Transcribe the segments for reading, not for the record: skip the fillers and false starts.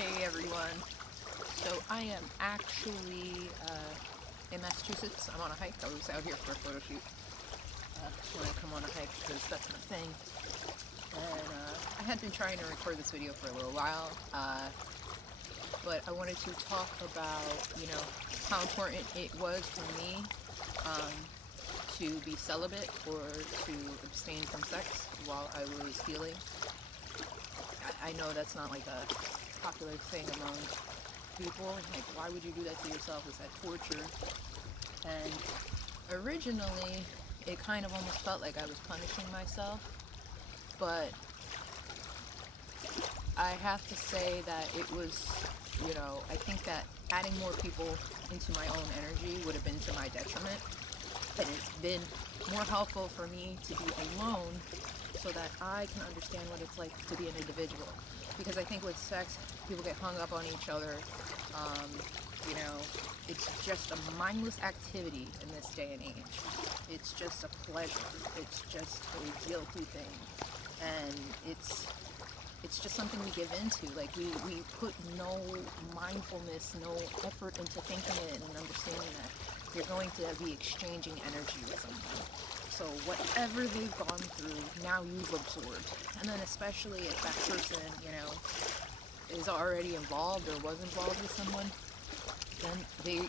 Hey everyone. So I am actually in Massachusetts. I'm on a hike. I was out here for a photo shoot. When I come on a hike because that's my thing. And I had been trying to record this video for a little while, but I wanted to talk about, how important it was for me to be celibate or to abstain from sex while I was healing. I know that's not like a popular thing among people. Like, why would you do that to yourself? Is that torture? And originally, it kind of almost felt like I was punishing myself. But I have to say that it was, I think that adding more people into my own energy would have been to my detriment. And it's been more helpful for me to be alone so that I can understand what it's like to be an individual. Because I think with sex, people get hung up on each other. It's just a mindless activity in this day and age. It's just a pleasure. It's just a guilty thing. And it's just something we give into. Like, we put no mindfulness, no effort into thinking it and understanding that you're going to be exchanging energy with someone. So whatever they've gone through, now you've absorbed. And then especially if that person, is already involved or was involved with someone, then they,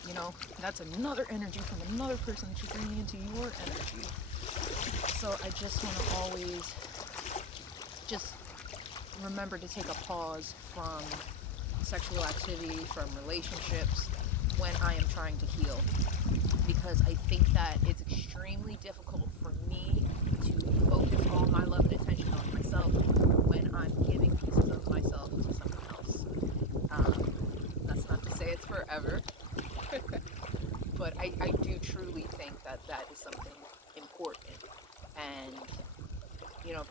that's another energy from another person that you're bringing into your energy. So I just want to always just remember to take a pause from sexual activity, from relationships, when I am trying to heal. Because I think that it's extremely difficult for me to focus all my love and attention on myself when I'm giving pieces of myself to someone else. That's not to say it's forever, but I do truly think that that is something important, and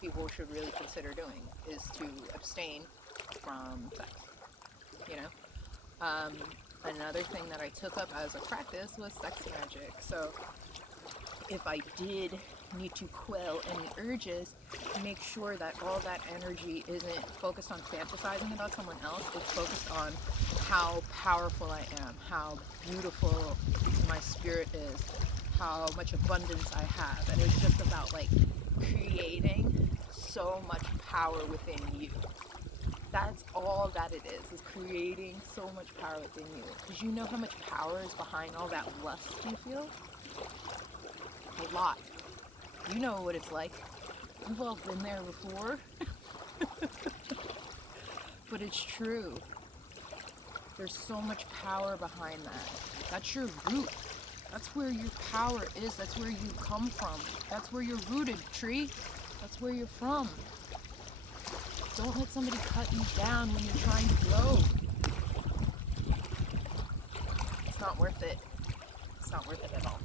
people should really consider doing, is to abstain from sex. Another thing that I took up as a practice was sex magic. So if I did need to quell any urges, make sure that all that energy isn't focused on fantasizing about someone else. It's focused on how powerful I am, how beautiful my spirit is, how much abundance I have. And it's just about creating so much power within you. That's all that it is creating so much power within you. Because you know how much power is behind all that lust you feel? A lot. You know what it's like. We've all been there before. But it's true. There's so much power behind that. That's your root. That's where your power is. That's where you come from. That's where you're rooted, tree. That's where you're from. Don't let somebody cut you down when you're trying to grow. It's not worth it. It's not worth it at all.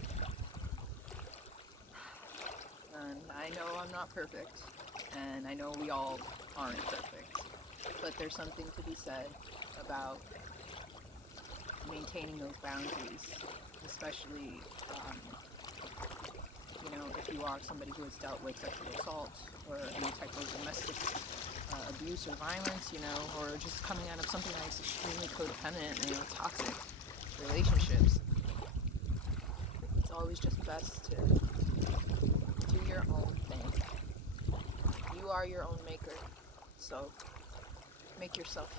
And I know I'm not perfect, and I know we all aren't perfect, but there's something to be said about maintaining those boundaries, especially if you are somebody who has dealt with sexual assault or any type of domestic abuse or violence, or just coming out of something that's extremely codependent, toxic relationships. It's always just best to do your own thing. You are your own maker, so make yourself